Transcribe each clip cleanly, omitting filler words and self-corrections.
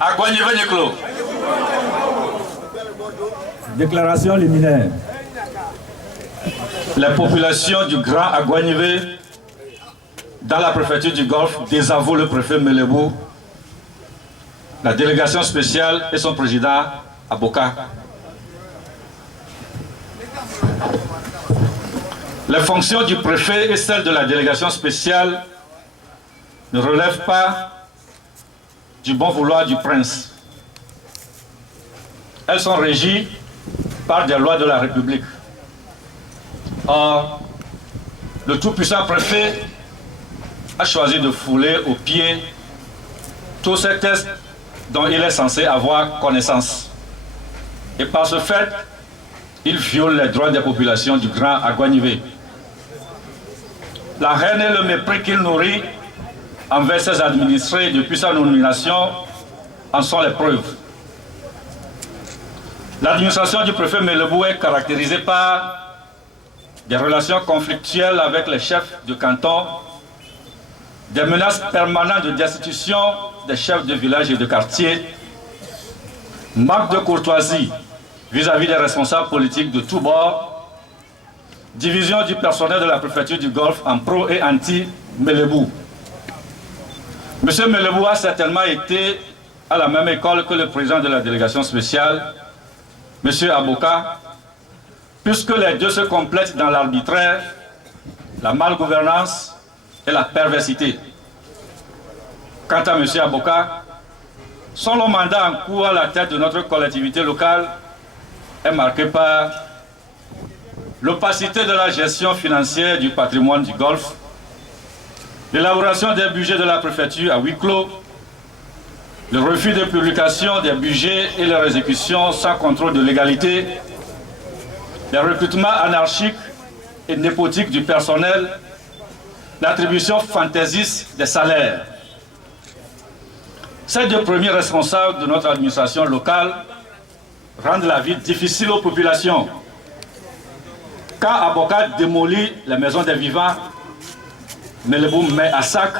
à Guanivé-Néclo. Déclaration liminaire. Les populations du Grand Aguanivé, dans la préfecture du Golfe, désavouent le préfet Melebou, la délégation spéciale et son président Aboka. Les fonctions du préfet et celles de la délégation spéciale ne relèvent pas du bon vouloir du prince. Elles sont régies par des lois de la République. Or, le tout-puissant préfet a choisi de fouler aux pieds tous ces textes dont il est censé avoir connaissance. Et par ce fait, il viole les droits des populations du Grand Aguanivé. La haine et le mépris qu'il nourrit envers ses administrés depuis sa nomination en sont les preuves. L'administration du préfet Melebou est caractérisée par des relations conflictuelles avec les chefs de canton, des menaces permanentes de destitution des chefs de village et de quartier, manque de courtoisie vis-à-vis des responsables politiques de tous bords, division du personnel de la préfecture du Golfe en pro et anti-Melebou. M. Melebou a certainement été à la même école que le président de la délégation spéciale, M. Aboka, puisque les deux se complètent dans l'arbitraire, la malgouvernance et la perversité. Quant à M. Aboka, son long mandat en cours à la tête de notre collectivité locale est marqué par l'opacité de la gestion financière du patrimoine du Golfe, l'élaboration des budgets de la préfecture à huis clos, le refus de publication des budgets et leur exécution sans contrôle de légalité, les recrutements anarchiques et népotiques du personnel, l'attribution fantaisiste des salaires. Ces deux premiers responsables de notre administration locale rendent la vie difficile aux populations. Quand Aboka démolit les maisons des vivants, Melebou met à sac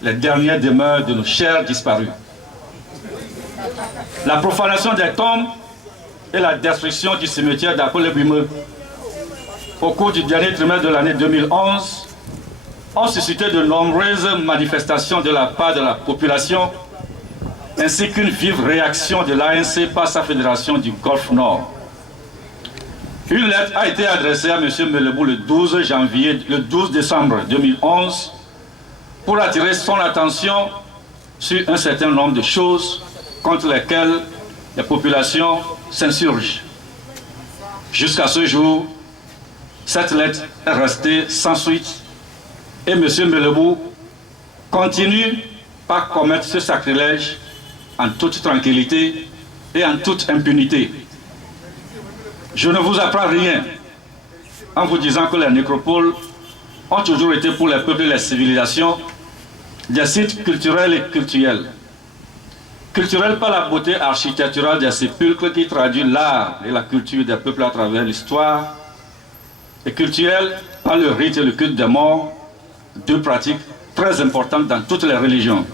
les dernières demeures de nos chers disparus. La profanation des tombes et la destruction du cimetière d'Apolébimeux au cours du dernier trimestre de l'année 2011 ont suscité de nombreuses manifestations de la part de la population ainsi qu'une vive réaction de l'ANC par sa fédération du Golfe Nord. Une lettre a été adressée à M. Melebou le 12 décembre 2011 pour attirer son attention sur un certain nombre de choses contre lesquelles les populations s'insurgent. Jusqu'à ce jour, cette lettre est restée sans suite et M. Melebou continue par commettre ce sacrilège en toute tranquillité et en toute impunité. Je ne vous apprends rien en vous disant que les nécropoles ont toujours été pour les peuples et les civilisations des sites culturels et cultuels. Culturels par la beauté architecturale des sépulcres qui traduit l'art et la culture des peuples à travers l'histoire, et culturels par le rite et le culte des morts, deux pratiques très importantes dans toutes les religions.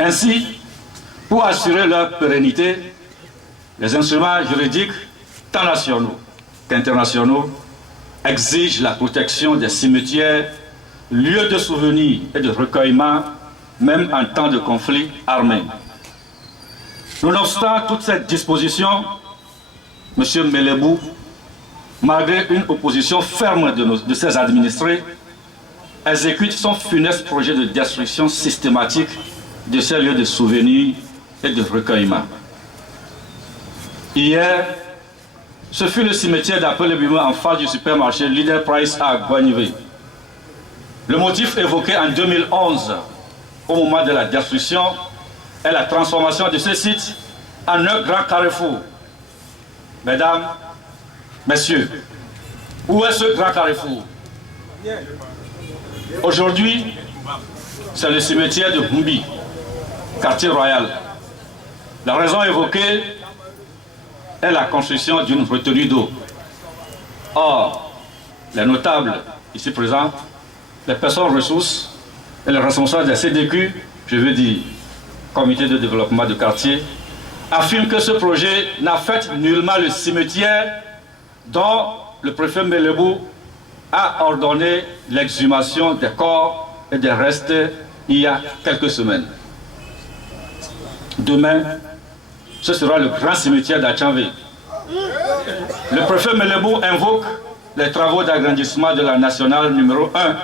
Ainsi, pour assurer leur pérennité, les instruments juridiques, tant nationaux qu'internationaux, exigent la protection des cimetières, lieux de souvenirs et de recueillement, même en temps de conflit armé. Nonobstant toutes ces dispositions, M. Melebou, malgré une opposition ferme de ses administrés, exécute son funeste projet de destruction systématique de ces lieux de souvenirs et de recueillement. Hier, ce fut le cimetière d'Apolébimeux en face du supermarché Leader Price à Guanivé. Le motif évoqué en 2011 au moment de la destruction est la transformation de ce site en un grand carrefour. Mesdames, messieurs, où est ce grand carrefour? Aujourd'hui, c'est le cimetière de Humbi, quartier royal. La raison évoquée est la construction d'une retenue d'eau. Or, les notables ici présents, les personnes ressources et les responsables des CDQ, je veux dire, comité de développement de quartier, affirme que ce projet n'affecte nullement le cimetière dont le préfet Melebou a ordonné l'exhumation des corps et des restes il y a quelques semaines. Demain, ce sera le grand cimetière d'Achanvé. Le préfet Melebou invoque les travaux d'agrandissement de la nationale numéro 1,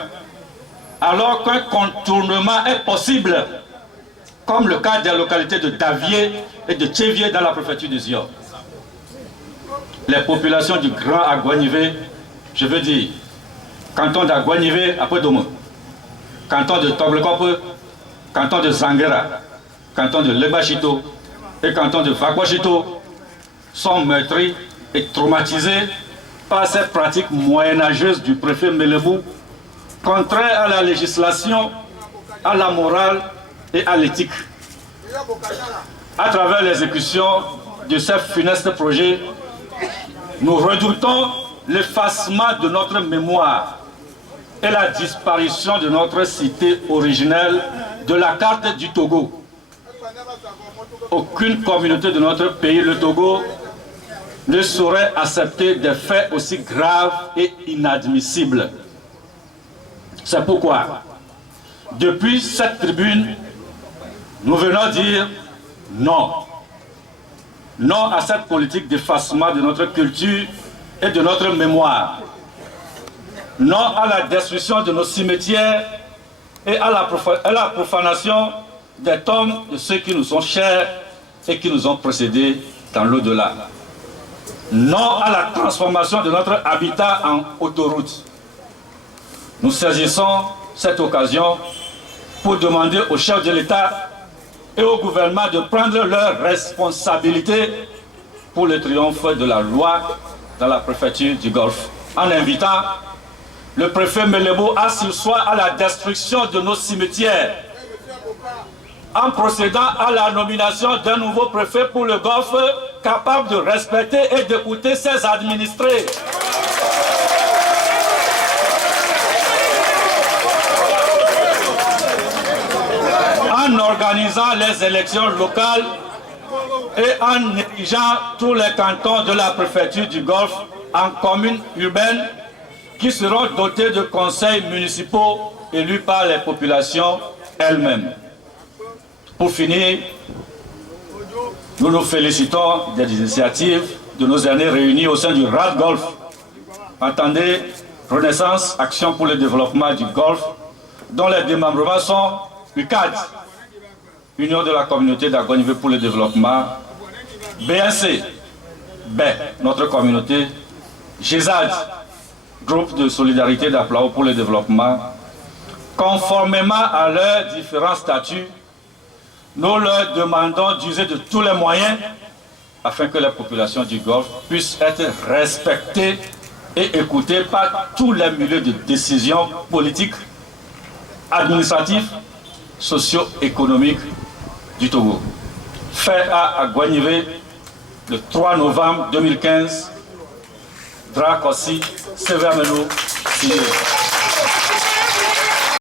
alors qu'un contournement est possible, comme le cas des localités de Davier et de Tchévier dans la préfecture de Zior. Les populations du Grand Aguanivé, je veux dire, canton d'Aguanivé à Podomo, canton de Toblekope, canton de Zangera, canton de Lebachito et canton de Fakwachito sont meurtris et traumatisés par ces pratiques moyenâgeuses du préfet Melebou, contraires à la législation, à la morale et à l'éthique. À travers l'exécution de ces funestes projets, nous redoutons l'effacement de notre mémoire et la disparition de notre cité originelle de la carte du Togo. Aucune communauté de notre pays, le Togo, ne saurait accepter des faits aussi graves et inadmissibles. C'est pourquoi, depuis cette tribune, nous venons dire non. Non à cette politique d'effacement de notre culture et de notre mémoire. Non à la destruction de nos cimetières et à la profanation des tombes de ceux qui nous sont chers et qui nous ont précédés dans l'au-delà. Non à la transformation de notre habitat en autoroute. Nous saisissons cette occasion pour demander aux chefs de l'État et au gouvernement de prendre leurs responsabilités pour le triomphe de la loi dans la préfecture du Golfe, en invitant le préfet Melebou à surseoir à la destruction de nos cimetières, en procédant à la nomination d'un nouveau préfet pour le Golfe capable de respecter et d'écouter ses administrés. En organisant les élections locales et en érigeant tous les cantons de la préfecture du Golfe en communes urbaines qui seront dotés de conseils municipaux élus par les populations elles-mêmes. Pour finir, nous nous félicitons des initiatives de nos aînés réunis au sein du RAD Golfe. Entendez, Renaissance, Action pour le développement du Golfe, dont les démembrements sont UCAD, Union de la communauté d'Aguanivé pour le développement, BNC, notre communauté, GESAD, Groupe de solidarité d'Aplao pour le développement. Conformément à leurs différents statuts, nous leur demandons d'user de tous les moyens afin que la population du Golfe puisse être respectée et écoutée par tous les milieux de décision politique, administratifs, socio-économiques du Togo. Fait à Aguanivé le 3 novembre 2015, Drakossi, Severmelo, signé.